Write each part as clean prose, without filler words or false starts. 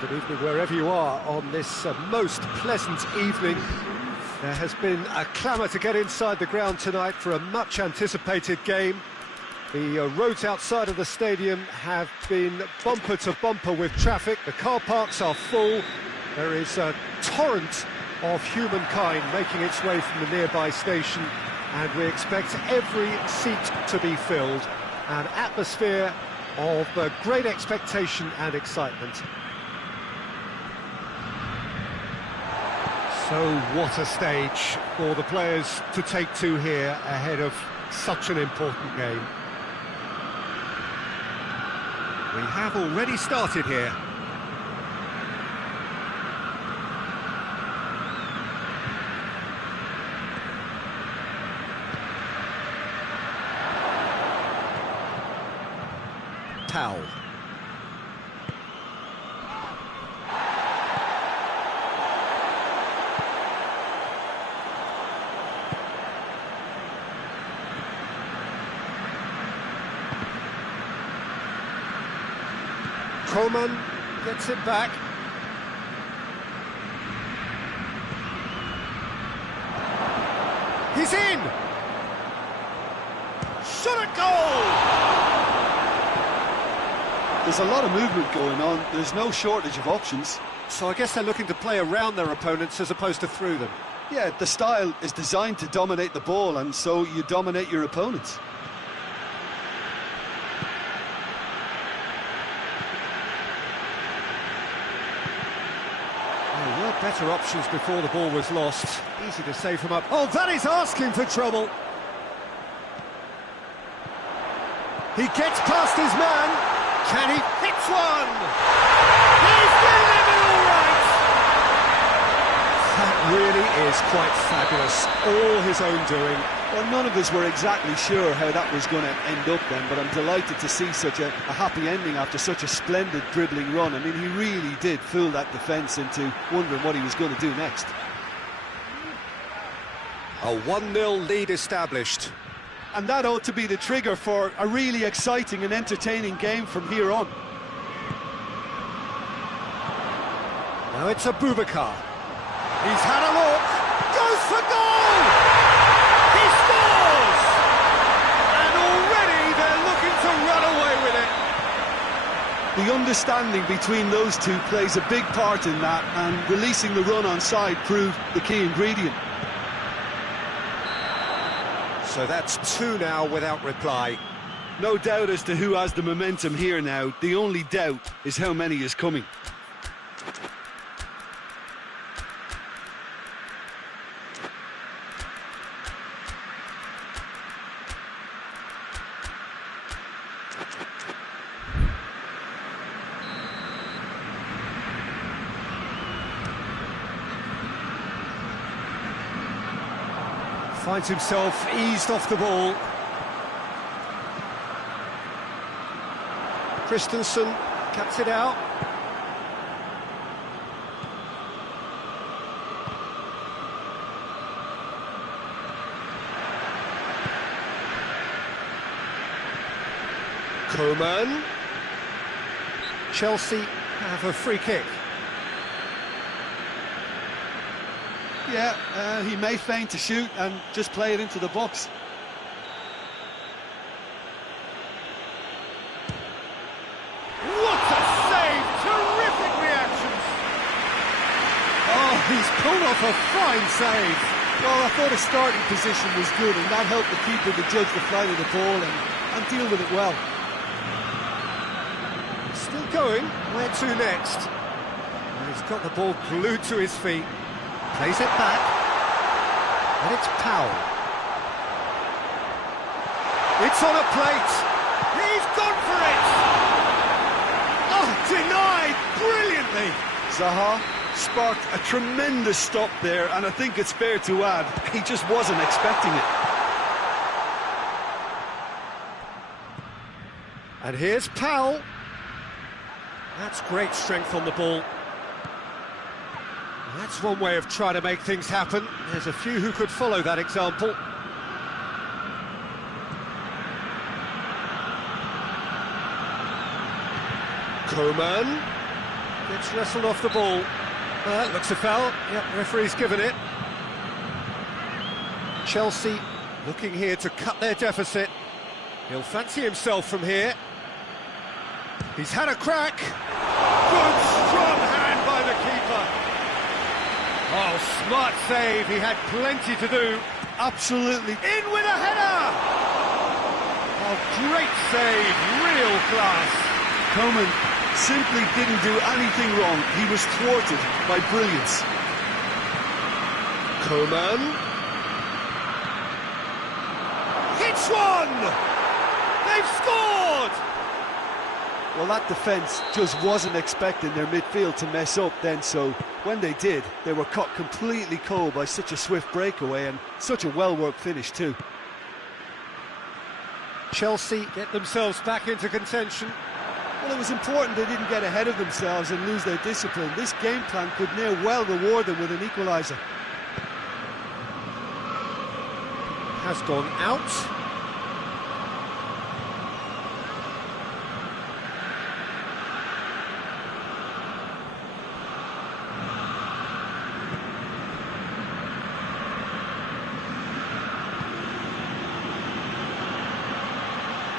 Good evening wherever you are on this most pleasant evening. There has been a clamour to get inside the ground tonight for a much anticipated game. The roads outside of the stadium have been bumper to bumper with traffic. The car parks are full. There is a torrent of humankind making its way from the nearby station, and we expect every seat to be filled. An atmosphere of great expectation and excitement. So what a stage for the players to take to here ahead of such an important game. We have already started here. Tpol. Coman gets it back. He's in! Shot at goal! There's a lot of movement going on. There's no shortage of options. So I guess they're looking to play around their opponents as opposed to through them. Yeah, the style is designed to dominate the ball, and so you dominate your opponents. There were better options before the ball was lost. Easy to save from up. Oh, that is asking for trouble. He gets past his man. Can he hit one? He's delivered all right! That really is quite fabulous. All his own doing. Well, none of us were exactly sure how that was going to end up then, but I'm delighted to see such a happy ending after such a splendid dribbling run. I mean, he really did fool that defence into wondering what he was going to do next. A 1-0 lead established. And that ought to be the trigger for a really exciting and entertaining game from here on. Now it's a Boubacar. He's had a look. Goes for goal! He scores! And already they're looking to run away with it. The understanding between those two plays a big part in that, and releasing the run on side proved the key ingredient. So that's two now without reply. No doubt as to who has the momentum here now. The only doubt is how many is coming. Finds himself eased off the ball. Christensen cuts it out. Coman. Chelsea have a free kick. Yeah, he may feign to shoot and just play it into the box. What a save! Terrific reactions! Oh, he's pulled off a fine save. Well, I thought his starting position was good, and that helped the keeper to judge the flight of the ball and deal with it well. Still going. Where to next? Well, he's got the ball glued to his feet. Plays it back, and it's Tpol. It's on a plate. He's gone for it. Oh, denied brilliantly. Zaha sparked a tremendous stop there, and I think it's fair to add, he just wasn't expecting it. And here's Tpol. That's great strength on the ball. That's one way of trying to make things happen. There's a few who could follow that example. Coman. Gets wrestled off the ball. Looks a foul. Yep, referee's given it. Chelsea looking here to cut their deficit. He'll fancy himself from here. He's had a crack. Good, strong hand by the keeper. Oh, smart save. He had plenty to do. Absolutely. In with a header! Oh, great save. Real class. Coman simply didn't do anything wrong. He was thwarted by brilliance. Coman hits one! They've scored! Well, that defence just wasn't expecting their midfield to mess up then, so when they did, they were caught completely cold by such a swift breakaway and such a well-worked finish too. Chelsea get themselves back into contention. Well, it was important they didn't get ahead of themselves and lose their discipline. This game plan could near well reward them with an equaliser. Has gone out.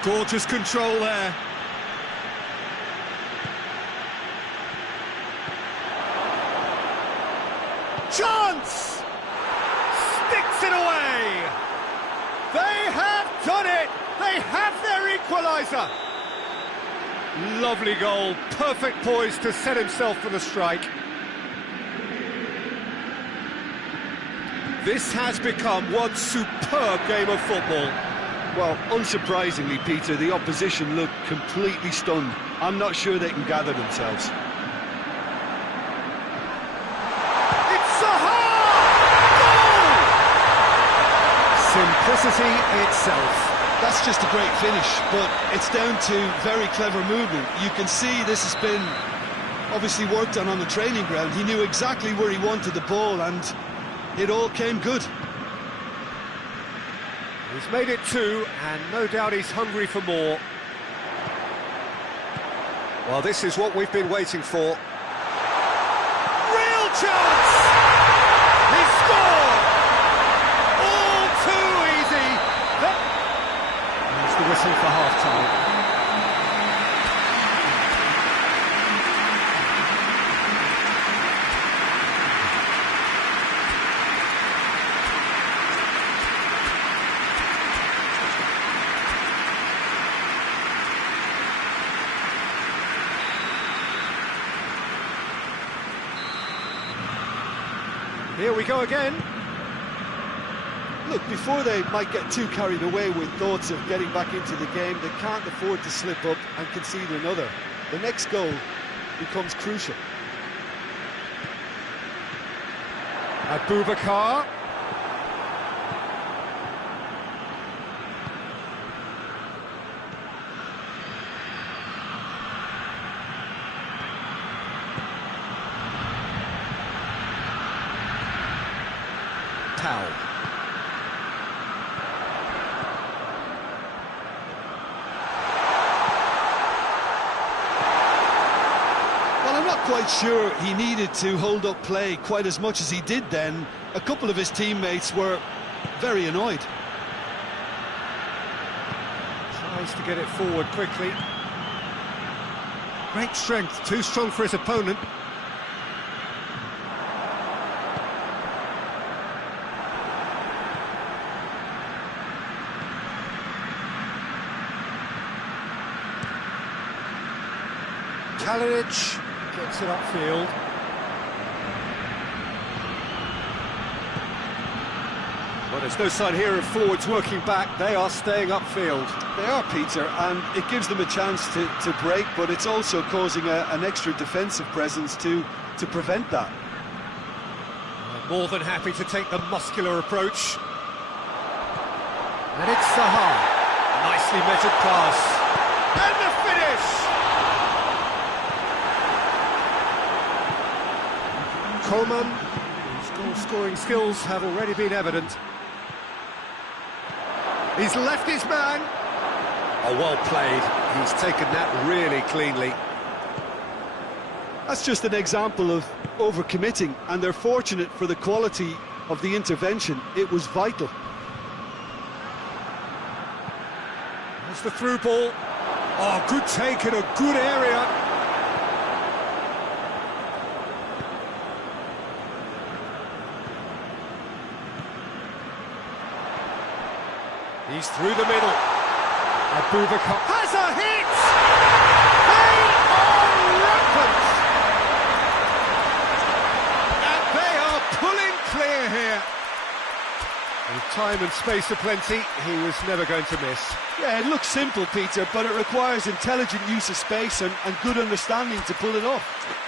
Gorgeous control there. Chance! Sticks it away! They have done it! They have their equaliser! Lovely goal, perfect poise to set himself for the strike. This has become one superb game of football. Well, unsurprisingly, Peter, the opposition looked completely stunned. I'm not sure they can gather themselves. It's Zaha! Goal! Simplicity itself. That's just a great finish, but it's down to very clever movement. You can see this has been obviously worked on the training ground. He knew exactly where he wanted the ball, and it all came good. He's made it 2, and no doubt he's hungry for more. Well, this is what we've been waiting for. Real chance! He scored! All too easy! There's the whistle for half-time. Here we go again. Look, before they might get too carried away with thoughts of getting back into the game, they can't afford to slip up and concede another. The next goal becomes crucial. Abubakar. Tpol. Well, I'm not quite sure he needed to hold up play quite as much as he did then. A couple of his teammates were very annoyed. Tries to get it forward quickly. Great strength, too strong for his opponent. Kalinic gets it upfield. Well, there's no sign here of forwards working back. They are staying upfield. They are, Peter, and it gives them a chance to break, but it's also causing an extra defensive presence to prevent that. More than happy to take the muscular approach. And it's Zaha. Nicely measured pass. And the finish! Coman, whose goal-scoring skills have already been evident. He's left his man. Oh, well played. He's taken that really cleanly. That's just an example of overcommitting, and they're fortunate for the quality of the intervention. It was vital. That's the through ball. Oh, good take in a good area. He's through the middle. Abubakar has a hit! They are rampant! And they are pulling clear here. With time and space aplenty, he was never going to miss. Yeah, it looks simple, Peter, but it requires intelligent use of space and good understanding to pull it off.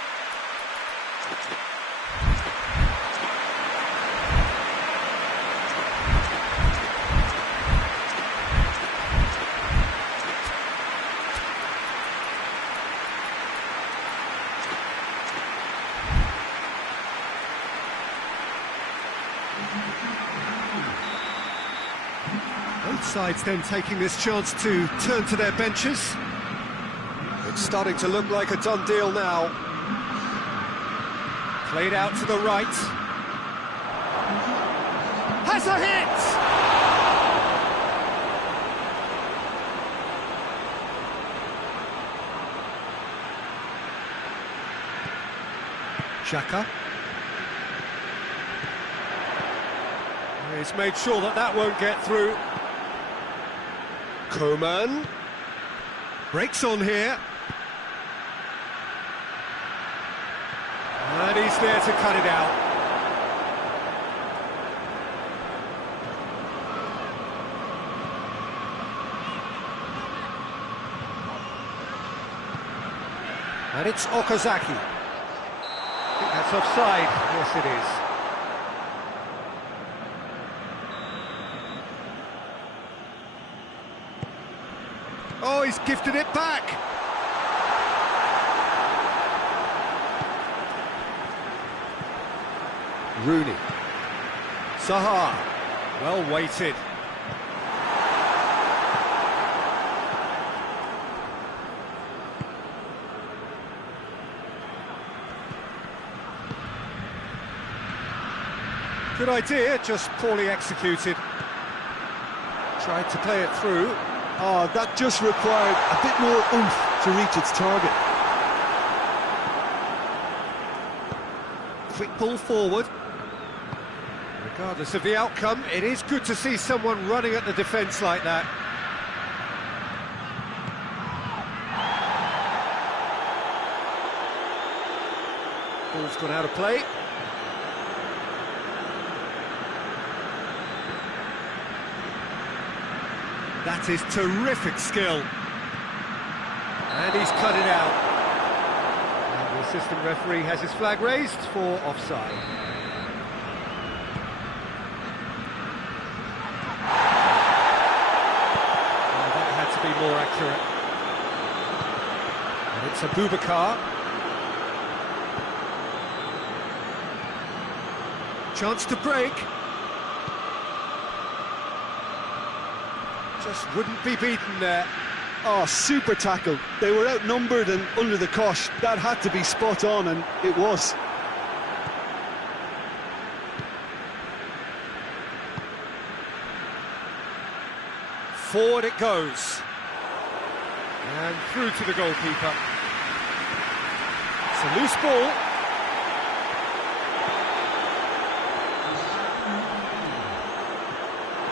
Both sides then taking this chance to turn to their benches. It's starting to look like a done deal now. Played out to the right. Has a hit! Xhaka. He's made sure that that won't get through. Coman breaks on here, and he's there to cut it out. And it's Okazaki. I think that's offside. Yes, it is. Oh, he's gifted it back. Rooney. Saha. Well weighted. Good idea, just poorly executed. Tried to play it through. Oh, that just required a bit more oomph to reach its target. Quick ball forward. Regardless of the outcome, it is good to see someone running at the defence like that. Ball's gone out of play. That is terrific skill. And he's cut it out. And the assistant referee has his flag raised for offside. Oh, that had to be more accurate. And it's Abubakar. Chance to break. Just wouldn't be beaten there. Oh, super tackle. They were outnumbered and under the cosh. That had to be spot on, and it was. Forward it goes. And through to the goalkeeper. It's a loose ball.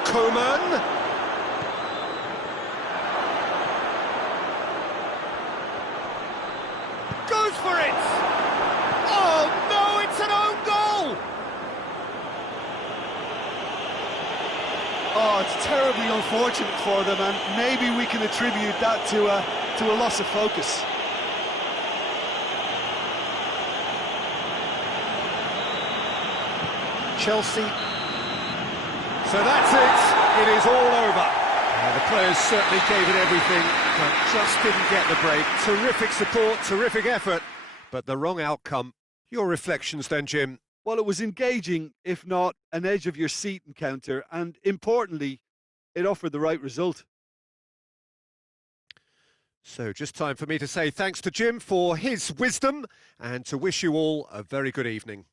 Coman. Goes for it! Oh no, it's an own goal! Oh, it's terribly unfortunate for them, and maybe we can attribute that to a loss of focus. Chelsea. So that's it. It is all over. The players certainly gave it everything, but just didn't get the break. Terrific support, terrific effort, but the wrong outcome. Your reflections then, Jim? Well, it was engaging, if not an edge-of-your-seat encounter, and importantly, it offered the right result. So just time for me to say thanks to Jim for his wisdom and to wish you all a very good evening.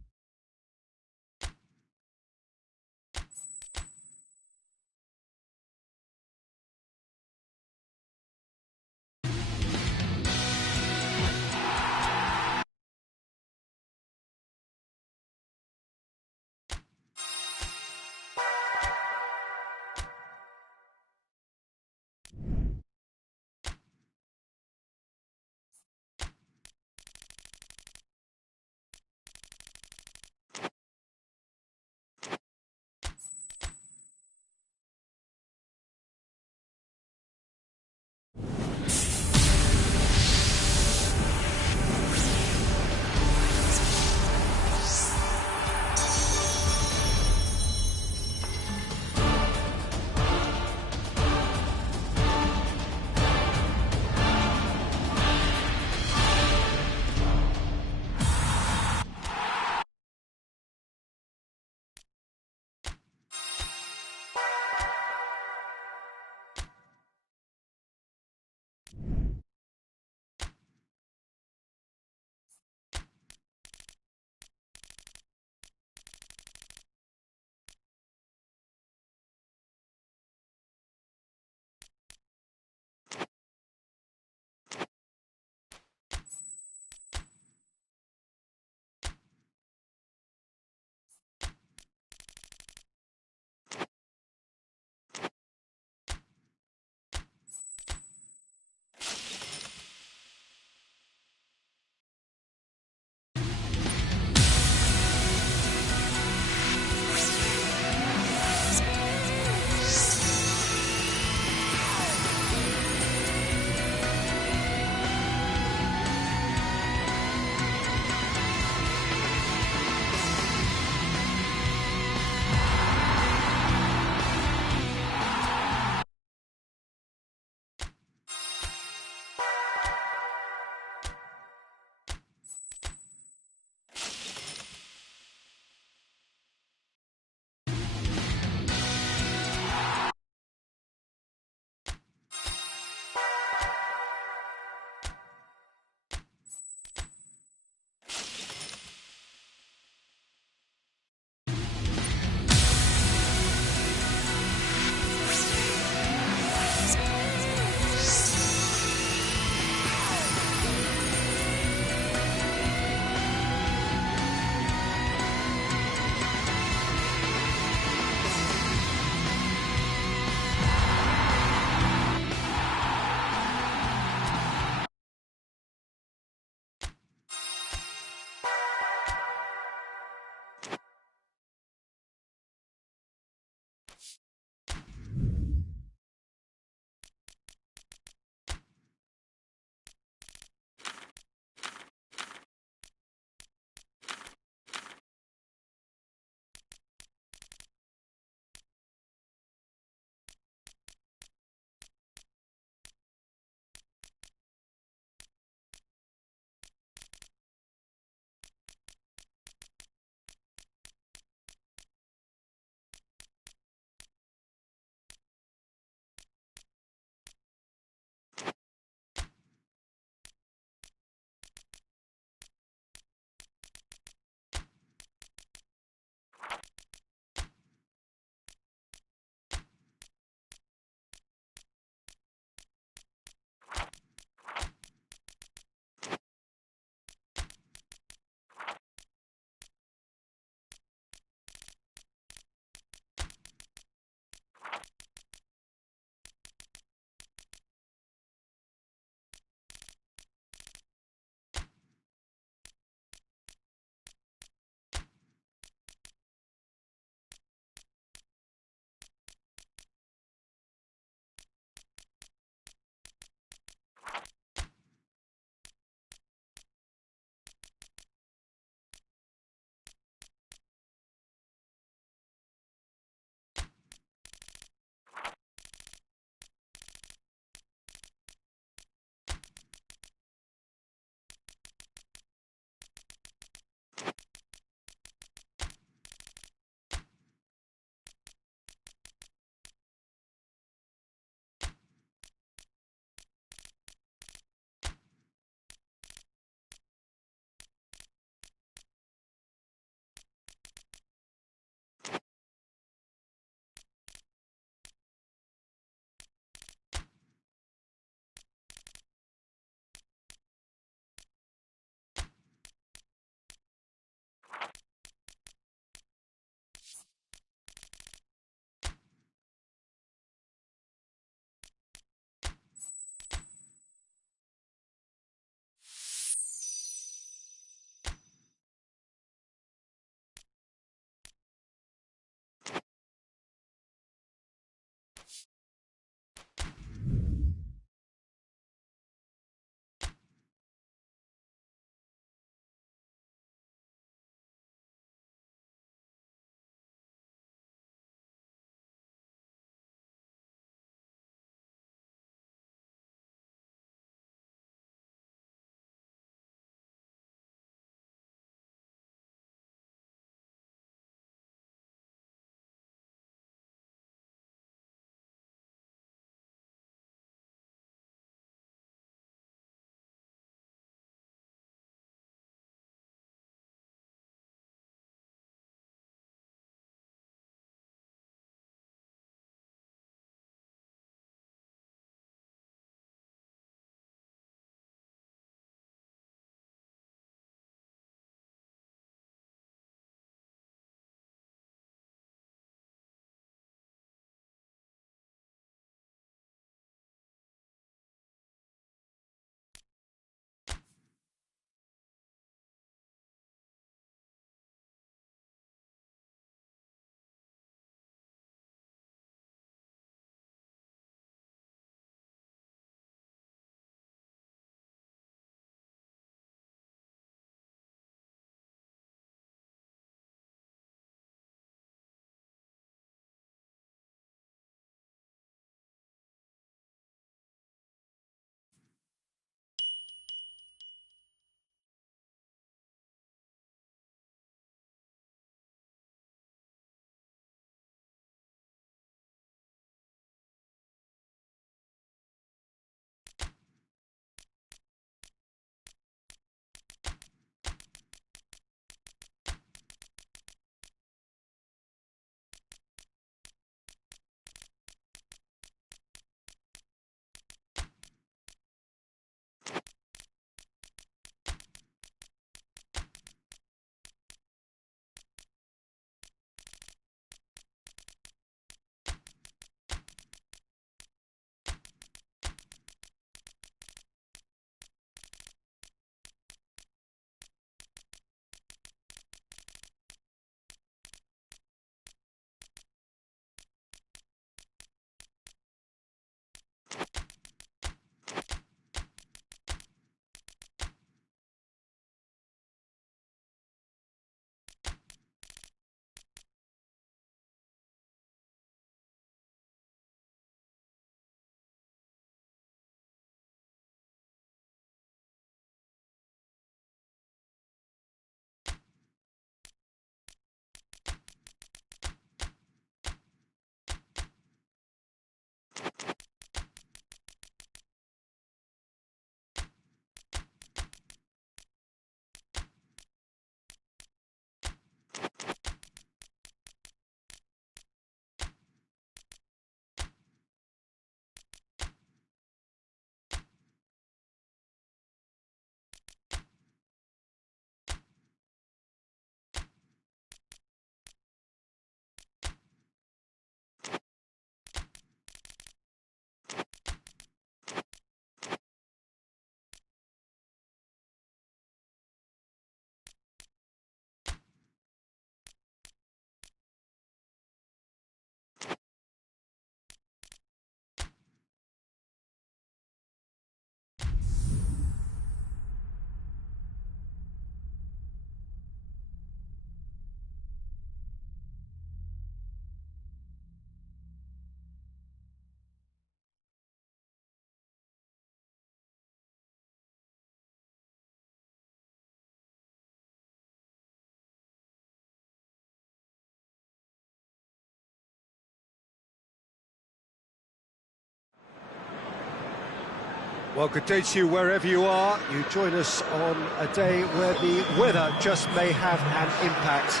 Well, good day to you wherever you are. You join us on a day where the weather just may have an impact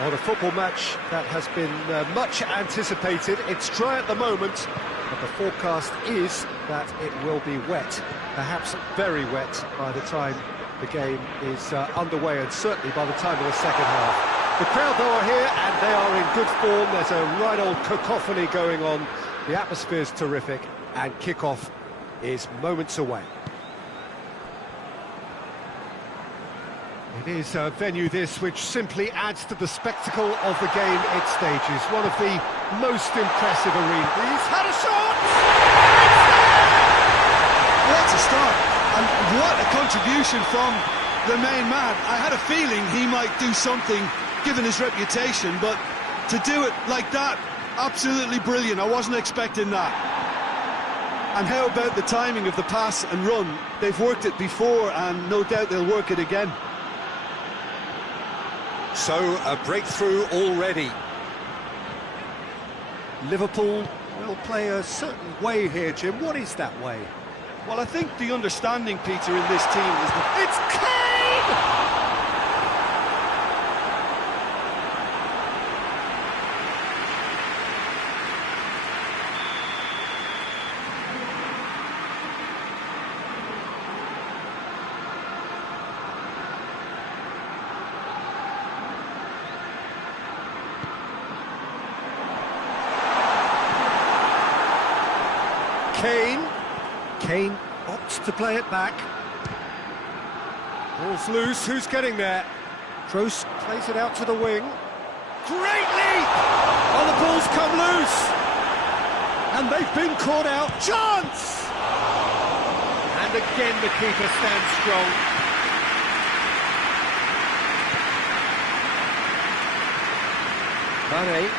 on a football match that has been much anticipated. It's dry at the moment, but the forecast is that it will be wet, perhaps very wet by the time the game is underway, and certainly by the time of the second half. The crowd, though, are here, and they are in good form. There's a right old cacophony going on. The atmosphere's terrific, and kick-off is moments away. It is a venue, this, which simply adds to the spectacle of the game it stages. One of the most impressive arenas. He's had a shot! What a start, and what a contribution from the main man. I had a feeling he might do something, given his reputation, but to do it like that, absolutely brilliant. I wasn't expecting that. And how about the timing of the pass and run? They've worked it before, and no doubt they'll work it again. So, a breakthrough already. Liverpool will play a certain way here, Jim. What is that way? Well, I think the understanding, Peter, in this team is that It's Kane! Kane opts to play it back. Ball's loose, who's getting there? Kroos plays it out to the wing. Great leap! Oh, the ball's come loose! And they've been caught out. Chance! And again the keeper stands strong. Mane.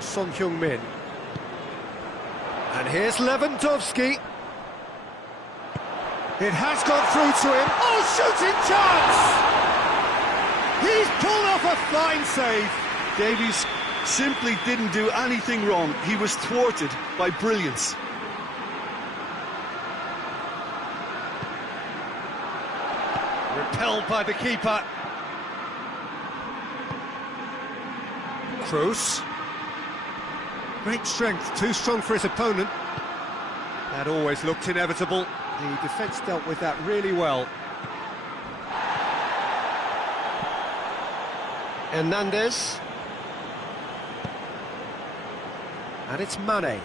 Son Heung-min. And here's Lewandowski. It has gone through to him. Oh, shooting chance! He's pulled off a fine save. Davies simply didn't do anything wrong. He was thwarted by brilliance. Repelled by the keeper. Kroos. Great strength, too strong for his opponent. That always looked inevitable. The defence dealt with that really well. Hernandez. And it's Mane.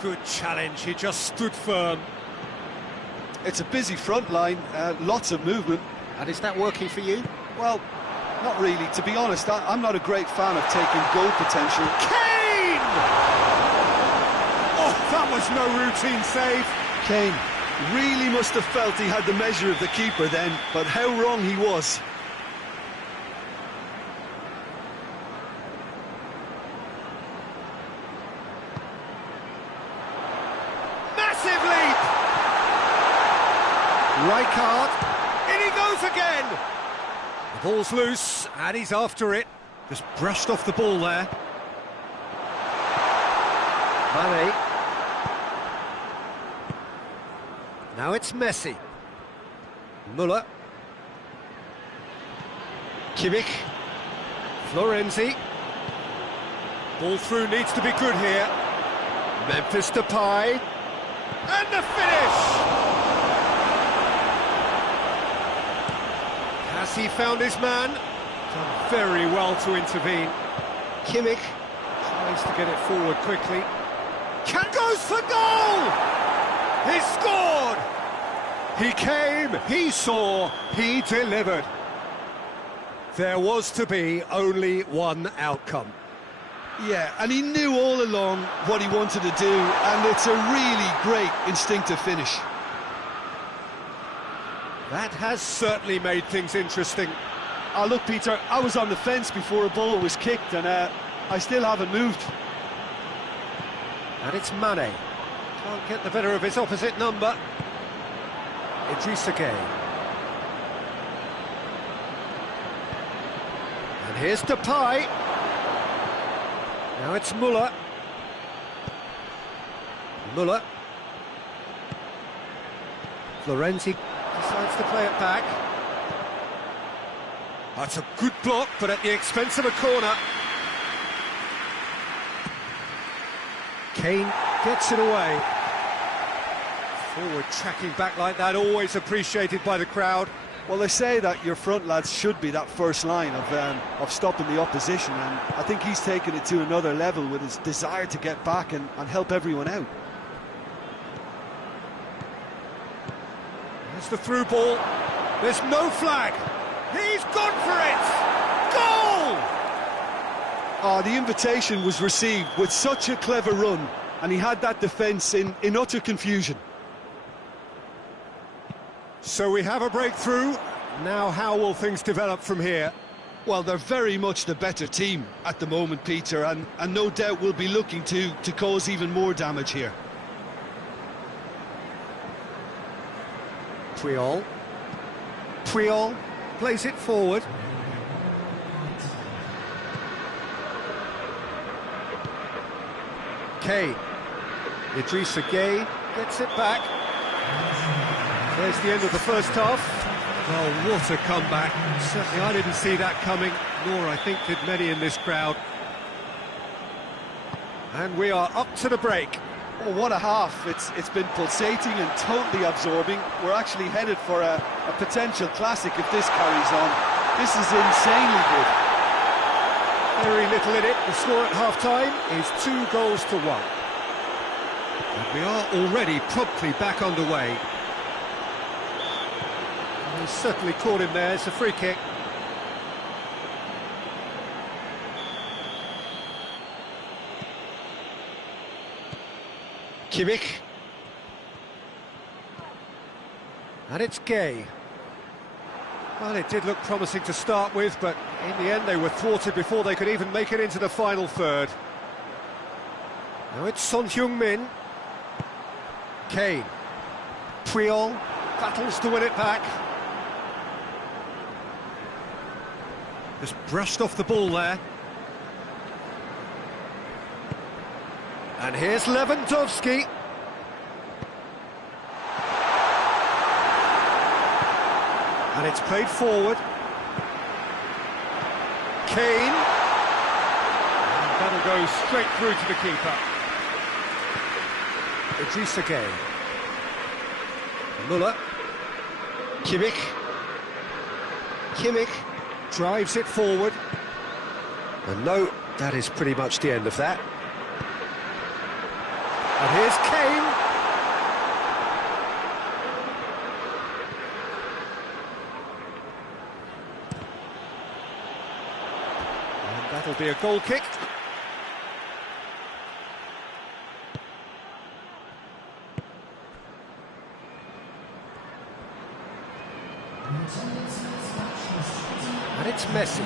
Good challenge, he just stood firm. It's a busy front line, lots of movement. And is that working for you? Well, not really. To be honest, I'm not a great fan of taking goal potential. Kane! Oh, that was no routine save. Kane really must have felt he had the measure of the keeper then, but how wrong he was. Massive leap! Rijkaard, in he goes again! The ball's loose, and he's after it. Just brushed off the ball there. Mane. Now it's Messi. Müller. Kimmich. Florenzi. Ball through needs to be good here. Memphis Depay. And the finish! Has he found his man? Done very well to intervene. Kimmich tries to get it forward quickly. Can goes for goal! He scored! He came, he saw, he delivered. There was to be only one outcome. Yeah, and he knew all along what he wanted to do, and it's a really great instinctive finish. That has certainly made things interesting. Oh, look, Peter, I was on the fence before a ball was kicked, and I still haven't moved. And it's Mane. Can't get the better of his opposite number. Idrissa Gueye. And here's Depay. Now it's Muller. Muller. Florenzi decides to play it back. That's a good block, but at the expense of a corner. Kane gets it away. Forward tracking back like that, always appreciated by the crowd. Well, they say that your front lads should be that first line of stopping the opposition, and I think he's taken it to another level with his desire to get back and help everyone out. There's the through ball. There's no flag. He's gone for it! Goal! Oh, the invitation was received with such a clever run, and he had that defence in utter confusion. So we have a breakthrough. Now how will things develop from here? Well, they're very much the better team at the moment, Peter, and no doubt will be looking to cause even more damage here. Tpol plays it forward. Kane. Idrissa Gueye gets it back. There's the end of the first half. Well, what a comeback. Certainly I didn't see that coming, nor I think did many in this crowd. And we are up to the break. Oh, what a half. It's been pulsating and totally absorbing. We're actually headed for a potential classic if this carries on. This is insanely good. Very little in it. The score at half-time is 2-1. And we are already promptly back underway. He's certainly caught him there. It's a free kick. Kimmich. And it's Gueye. Well, it did look promising to start with, but in the end they were thwarted before they could even make it into the final third. Now it's Son Heung-min. Kane. Tpol battles to win it back. Just brushed off the ball there. And here's Lewandowski. And it's played forward. Kane. And that'll go straight through to the keeper. Idrissa Gueye. Muller. Kimmich drives it forward. And no, that is pretty much the end of that. And here's Kane. And that'll be a goal kick. And it's Messi.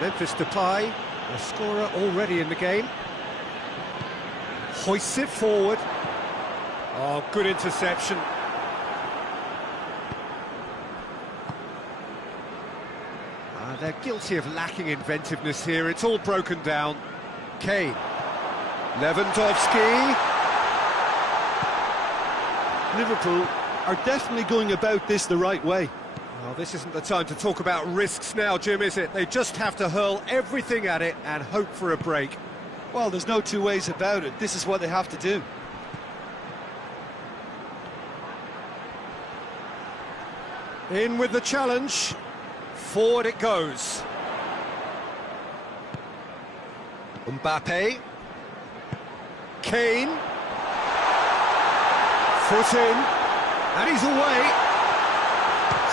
Memphis Depay, a scorer already in the game. Hoists it forward. Oh, good interception. They're guilty of lacking inventiveness here. It's all broken down. Kane. Lewandowski. Liverpool are definitely going about this the right way. Well, this isn't the time to talk about risks now, Jim, is it? They just have to hurl everything at it and hope for a break. Well, there's no two ways about it. This is what they have to do. In with the challenge. Forward it goes. Mbappe. Kane. Foot in. And he's away.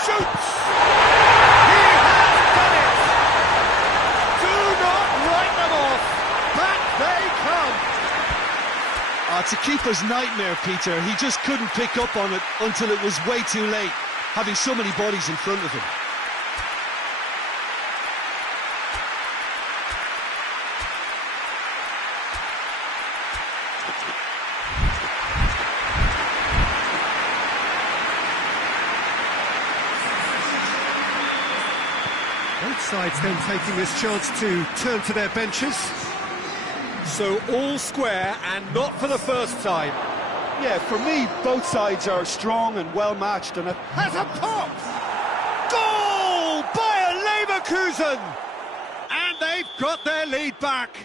Shoots! He has done it! Do not write them off. Back they come. It's a keeper's nightmare, Peter. He just couldn't pick up on it until it was way too late, having so many bodies in front of him. Both sides then taking this chance to turn to their benches. So all square, and not for the first time. Yeah, for me, both sides are strong and well matched, and it Has a pop! Goal! Bayer Leverkusen! And they've got their lead back.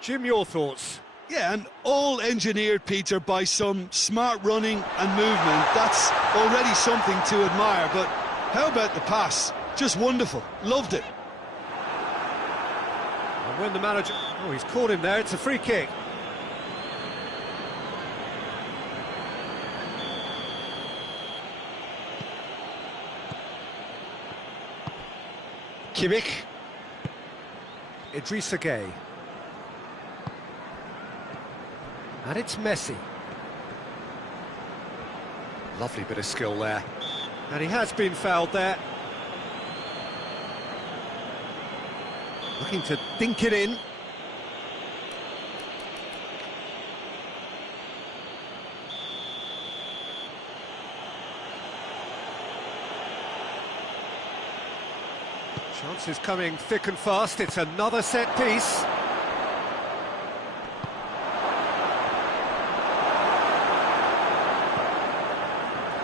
Jim, your thoughts? yeah, and all engineered, Peter, by some smart running and movement. That's already something to admire, but how about the pass? Just wonderful. Loved it. And when the manager... Oh, he's caught him there. It's a free kick. Kimmich. Idrissa Gueye. And it's Messi. Lovely bit of skill there. And he has been fouled there. Looking to dink it in. Chances coming thick and fast. It's another set piece.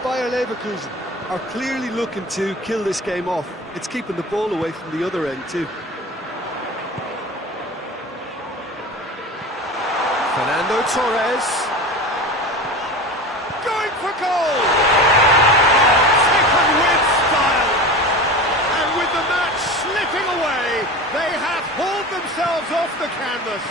Bayer Leverkusen are clearly looking to kill this game off. It's keeping the ball away from the other end too. Fernando Torres. Going for goal! Taken with style. And with the match slipping away, they have hauled themselves off the canvas.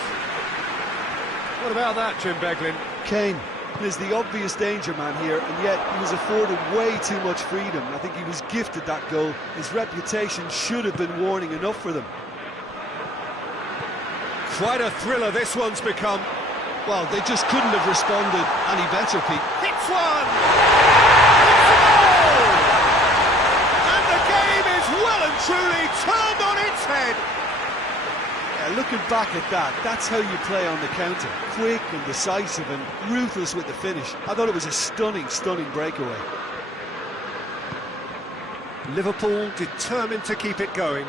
What about that, Jim Beglin? Kane is the obvious danger man here, and yet he was afforded way too much freedom. I think he was gifted that goal. His reputation should have been warning enough for them. Quite a thriller this one's become. Well, they just couldn't have responded any better, Pete. Hits one! It's a goal! And the game is well and truly turned on its head. Yeah, looking back at that, that's how you play on the counter. Quick and decisive and ruthless with the finish. I thought it was a stunning, stunning breakaway. Liverpool determined to keep it going.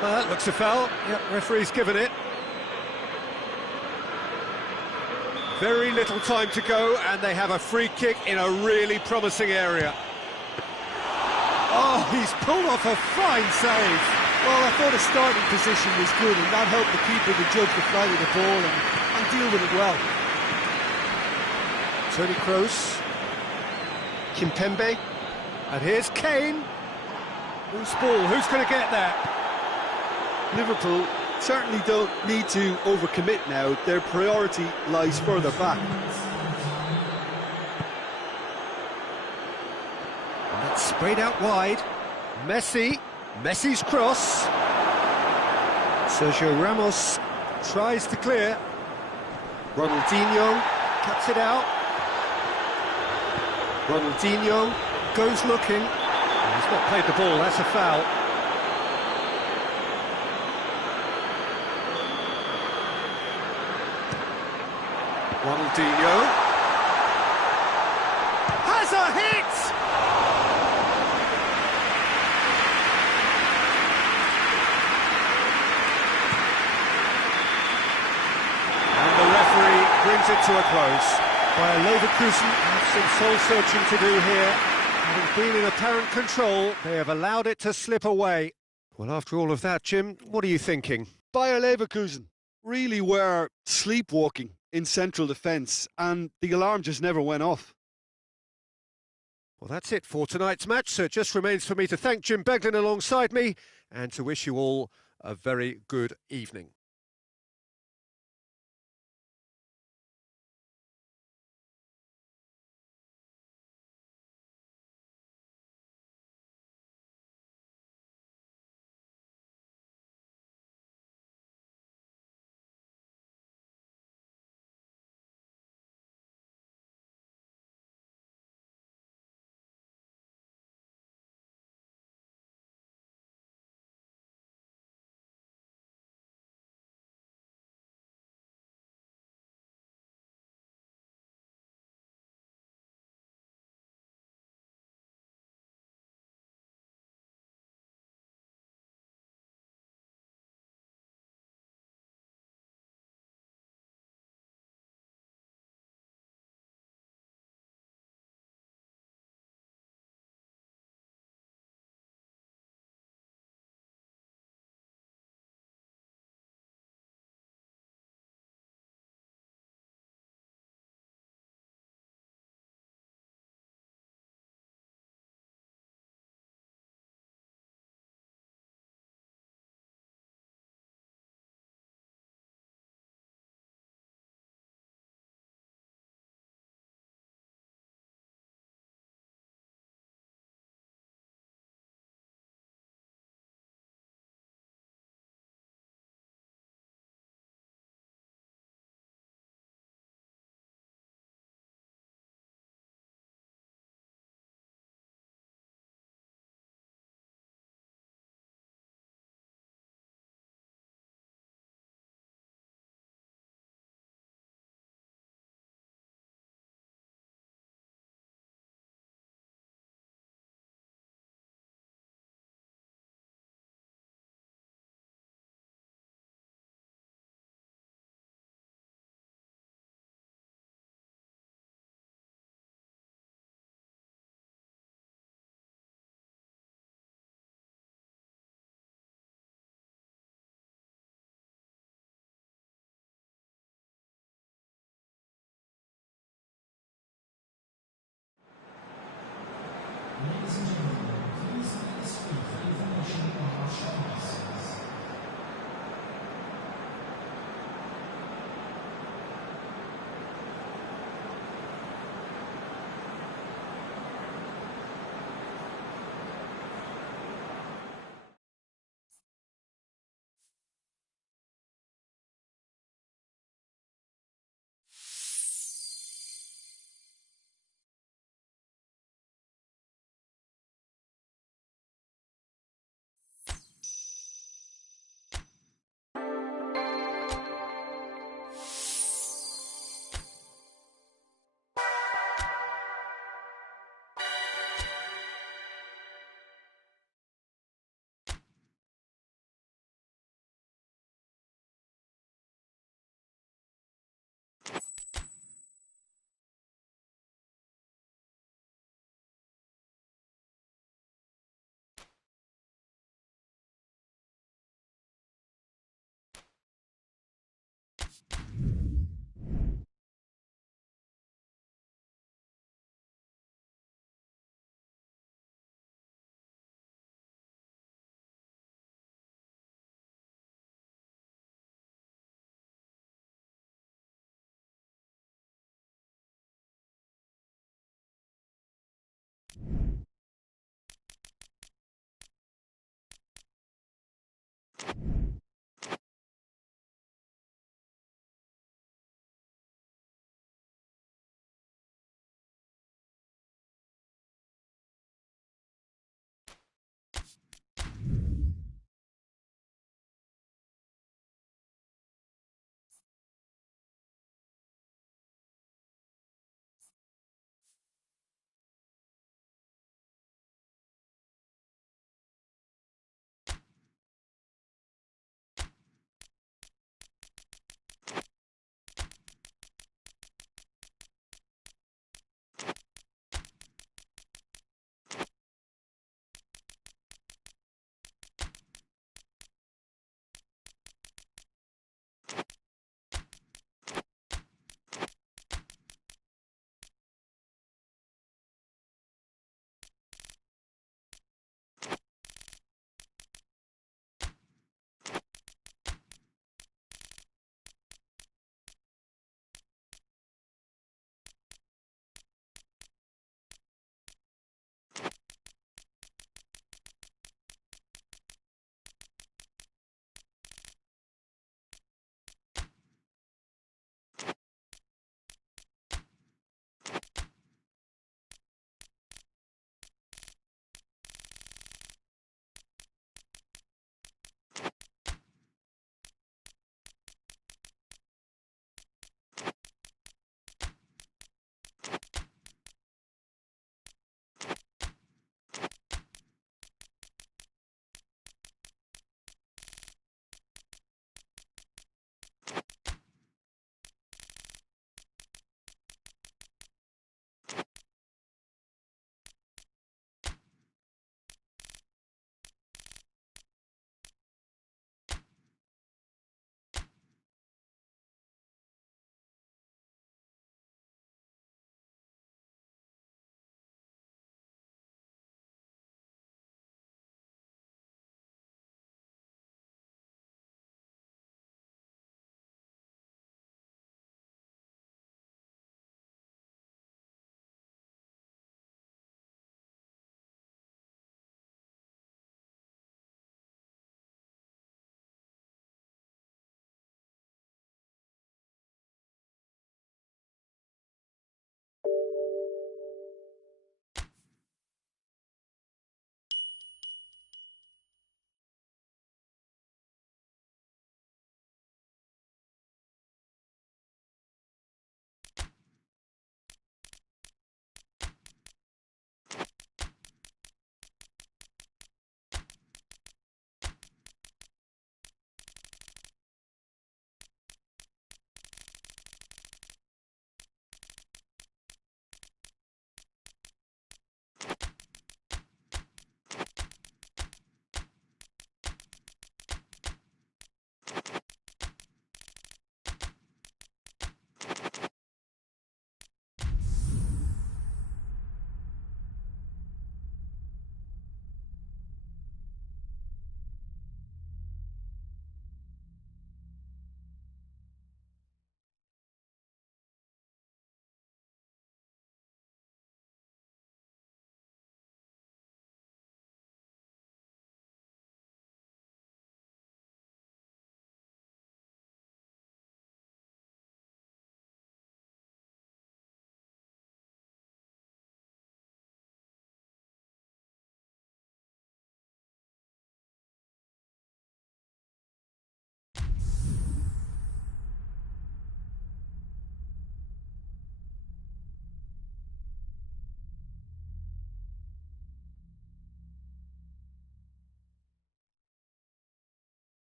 That looks a foul. Yep, referee's given it. Very little time to go, and they have a free kick in a really promising area. Oh, he's pulled off a fine save. Well, I thought his starting position was good, and that helped the keeper to judge the flight of the ball and deal with it well. Toni Kroos. Kimpembe. And here's Kane. Loose ball, who's going to get that? Liverpool certainly don't need to overcommit now. Their priority lies further back. And that's sprayed out wide. Messi's cross. Sergio Ramos tries to clear. Ronaldinho cuts it out. Ronaldinho goes looking. He's not played the ball, that's a foul. Ronaldinho has a hit! And the referee brings it to a close. Bayer Leverkusen have some soul-searching to do here. Having been in apparent control, they have allowed it to slip away. Well, after all of that, Jim, what are you thinking? Bayer Leverkusen really were sleepwalking in central defence, and the alarm just never went off. Well, that's it for tonight's match, so it just remains for me to thank Jim Beglin alongside me and to wish you all a very good evening.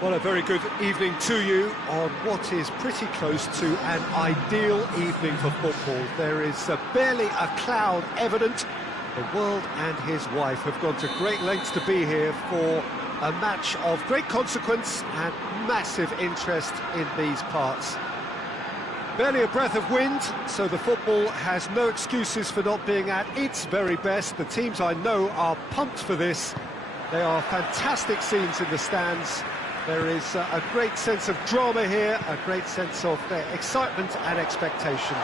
Well, a very good evening to you on what is pretty close to an ideal evening for football. There is barely a cloud evident. The world and his wife have gone to great lengths to be here for a match of great consequence and massive interest in these parts. Barely a breath of wind, so the football has no excuses for not being at its very best. The teams I know are pumped for this. There are fantastic scenes in the stands. There is a great sense of drama here, a great sense of excitement and expectation.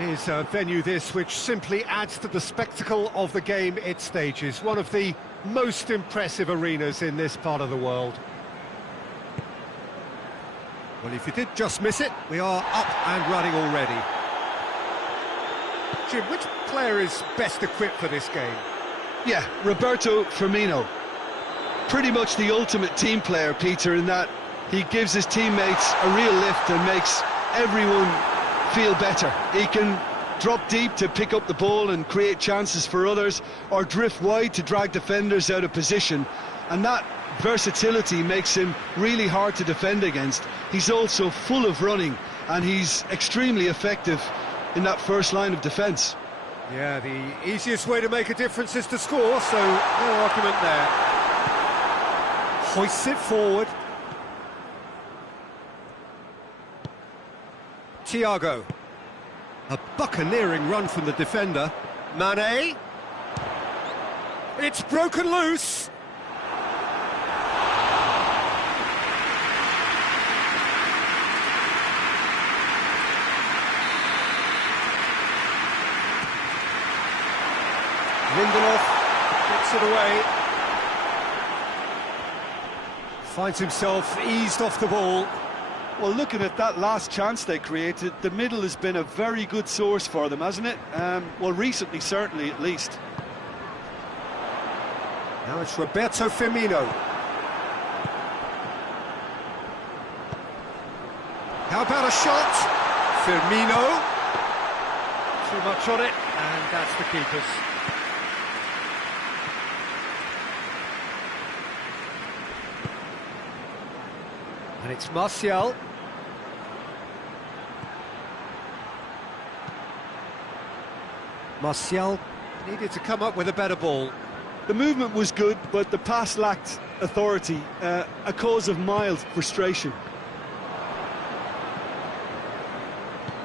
It is a venue this which simply adds to the spectacle of the game it stages. One of the most impressive arenas in this part of the world. Well, if you did just miss it, we are up and running already. Jim, which player is best equipped for this game? Yeah, Roberto Firmino. Pretty much the ultimate team player, Peter, in that he gives his teammates a real lift and makes everyone feel better. He can drop deep to pick up the ball and create chances for others, or drift wide to drag defenders out of position, and that versatility makes him really hard to defend against. He's also full of running, and he's extremely effective in that first line of defence. Yeah, the easiest way to make a difference is to score, so no argument there. Hoists it forward. Thiago. A buccaneering run from the defender. Mane. It's broken loose. Lindelof gets it away. Finds himself eased off the ball. Well, looking at that last chance they created, the middle has been a very good source for them, hasn't it? Well, recently, certainly, at least. Now it's Roberto Firmino. How about a shot? Firmino. Too much on it, and that's the keeper's. And it's Martial. Martial needed to come up with a better ball. The movement was good, but the pass lacked authority, a cause of mild frustration.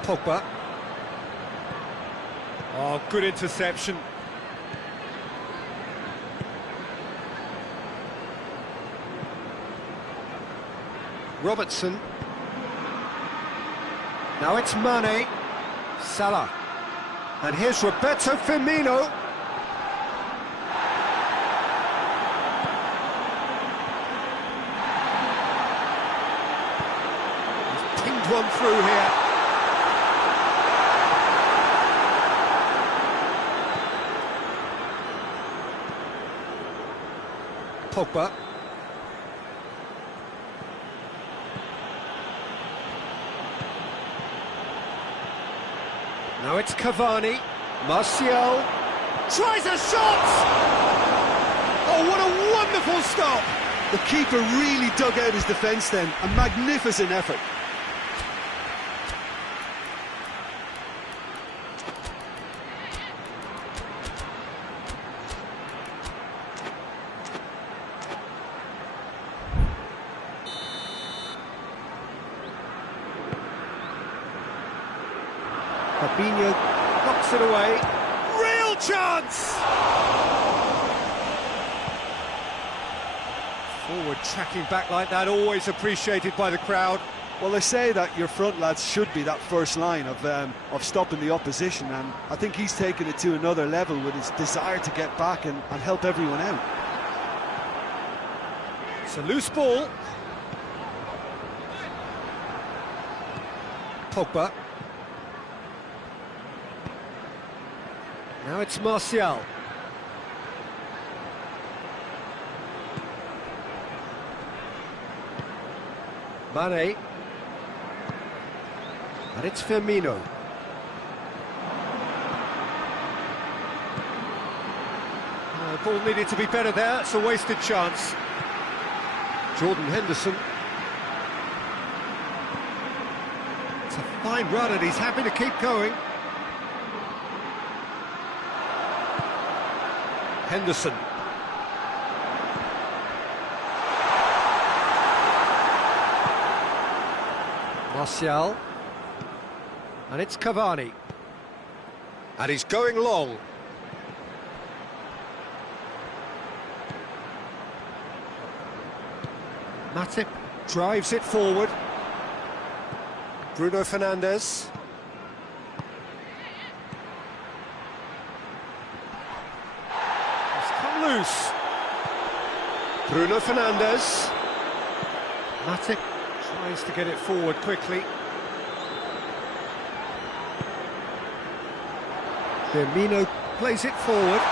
Pogba. Oh, good interception. Robertson. Now it's Mane. Salah. And here's Roberto Firmino. He's pinged one through here. Pogba. Now it's Cavani. Martial tries a shot! Oh, what a wonderful stop! The keeper really dug out his defence then. A magnificent effort. Fabinho knocks it away. Real chance! Forward tracking back like that, always appreciated by the crowd. Well, they say that your front lads should be that first line of stopping the opposition, and I think he's taken it to another level with his desire to get back and help everyone out. It's a loose ball. Pogba. Now it's Martial. Mane. And it's Firmino. ball needed to be better there, it's a wasted chance. Jordan Henderson. It's a fine run and he's happy to keep going. Henderson. Martial. And it's Cavani. And he's going long. Matip drives it forward. Bruno Fernandes. It's come loose. Bruno Fernandes. Matip tries to get it forward quickly. Firmino plays it forward.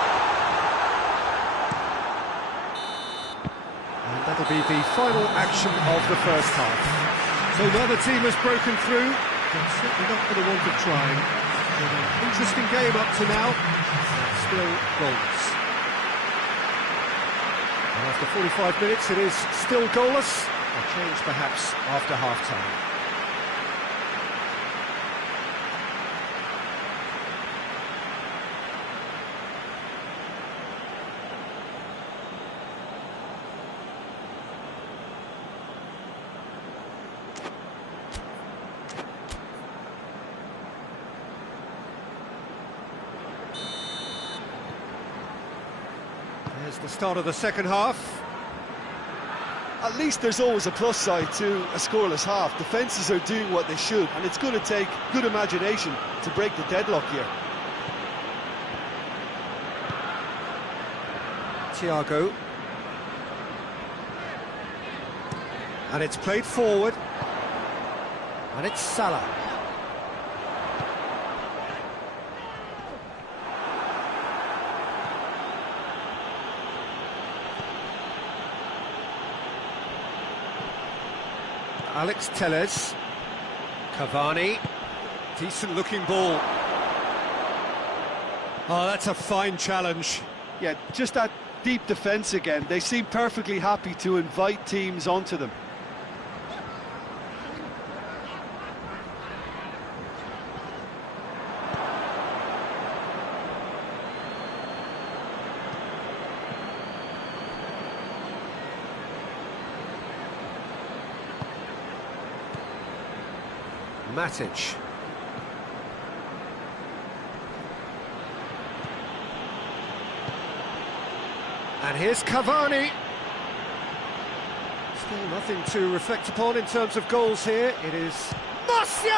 And that'll be the final action of the first half. So another team has broken through. They're certainly not for the want of trying. An interesting game up to now. Still goalless. And after 45 minutes it is still goalless. A change perhaps after half-time. There's the start of the second half. At least there's always a plus side to a scoreless half. Defences are doing what they should, and it's going to take good imagination to break the deadlock here. Thiago. And it's played forward. And it's Salah. Alex Telles. Cavani. Decent looking ball. Oh, that's a fine challenge. Yeah, just that deep defence again. They seem perfectly happy to invite teams onto them. Matic. And here's Cavani. Still nothing to reflect upon in terms of goals here. It is Martial!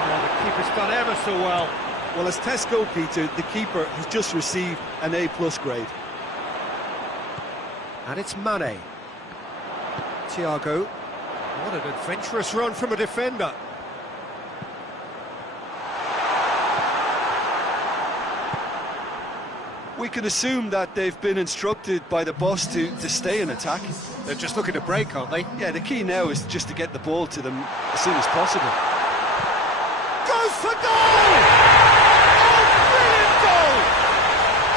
Oh, the keeper's done ever so well. Well, as tests go, Peter, the keeper has just received an A+ grade. And it's Mane. Thiago. What an adventurous run from a defender. We can assume that they've been instructed by the boss to stay in attack. They're just looking to break, aren't they? Yeah, the key now is just to get the ball to them as soon as possible. Goes for goal! Oh, brilliant goal!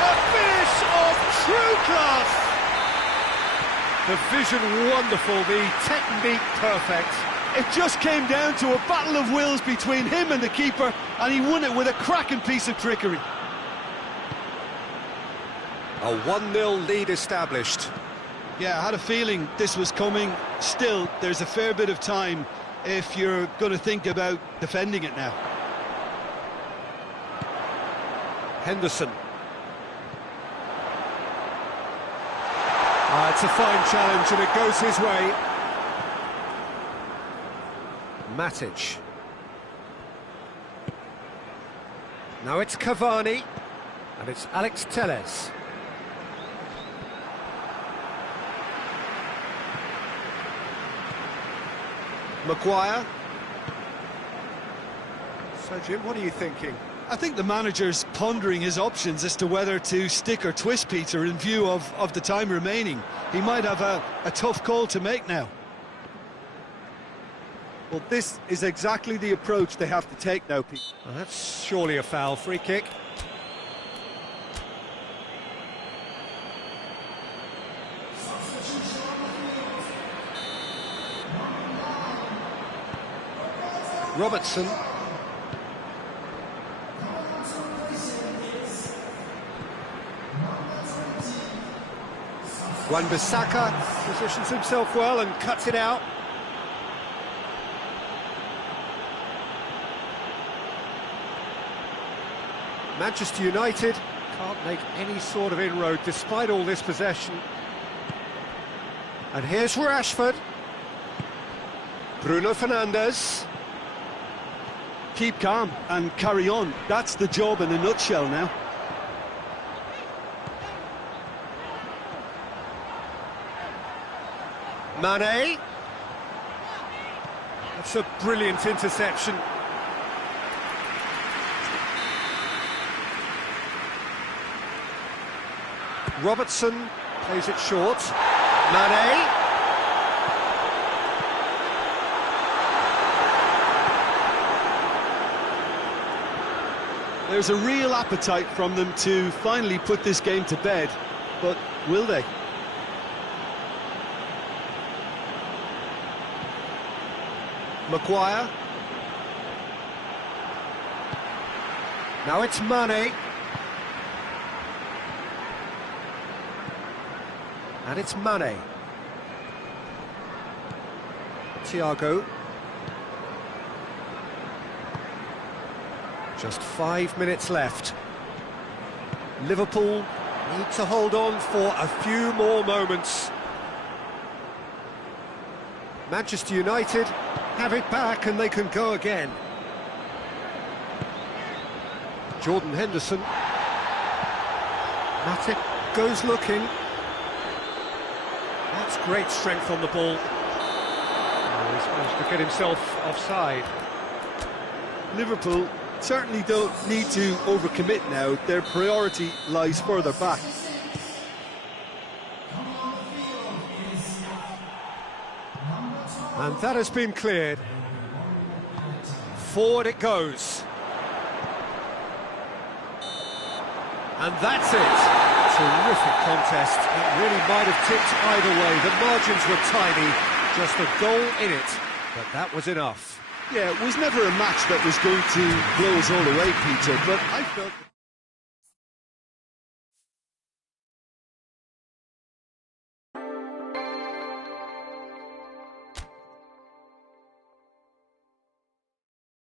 A finish of true class! The vision wonderful, the technique perfect. It just came down to a battle of wills between him and the keeper, and he won it with a cracking piece of trickery. A 1-0 lead established. Yeah, I had a feeling this was coming. Still, there's a fair bit of time if you're going to think about defending it now. Henderson. It's a fine challenge and it goes his way. Matic. Now it's Cavani. And it's Alex Telles. Maguire. So, Jim, what are you thinking? I think the manager's pondering his options as to whether to stick or twist Peter in view of the time remaining. He might have a tough call to make now. Well, this is exactly the approach they have to take now, Pete. Well, that's surely a foul. Free kick. Robertson. Wan-Bissaka positions himself well and cuts it out. Manchester United can't make any sort of inroad despite all this possession. And here's Rashford. Bruno Fernandes. Keep calm and carry on. That's the job in a nutshell now. Mane. That's a brilliant interception. Robertson plays it short. Mane. There's a real appetite from them to finally put this game to bed, but will they? Maguire. Now it's Mane. And it's Mane. Thiago. Just 5 minutes left. Liverpool need to hold on for a few more moments. Manchester United have it back and they can go again. Jordan Henderson. Matip goes looking. That's great strength on the ball. Oh, he's managed to get himself offside. Liverpool certainly don't need to overcommit now. Their priority lies further back. And that has been cleared. Forward it goes. And that's it. Terrific contest. It really might have tipped either way. The margins were tiny, just a goal in it, but that was enough. Yeah, it was never a match that was going to blow us all away, Peter, but I felt...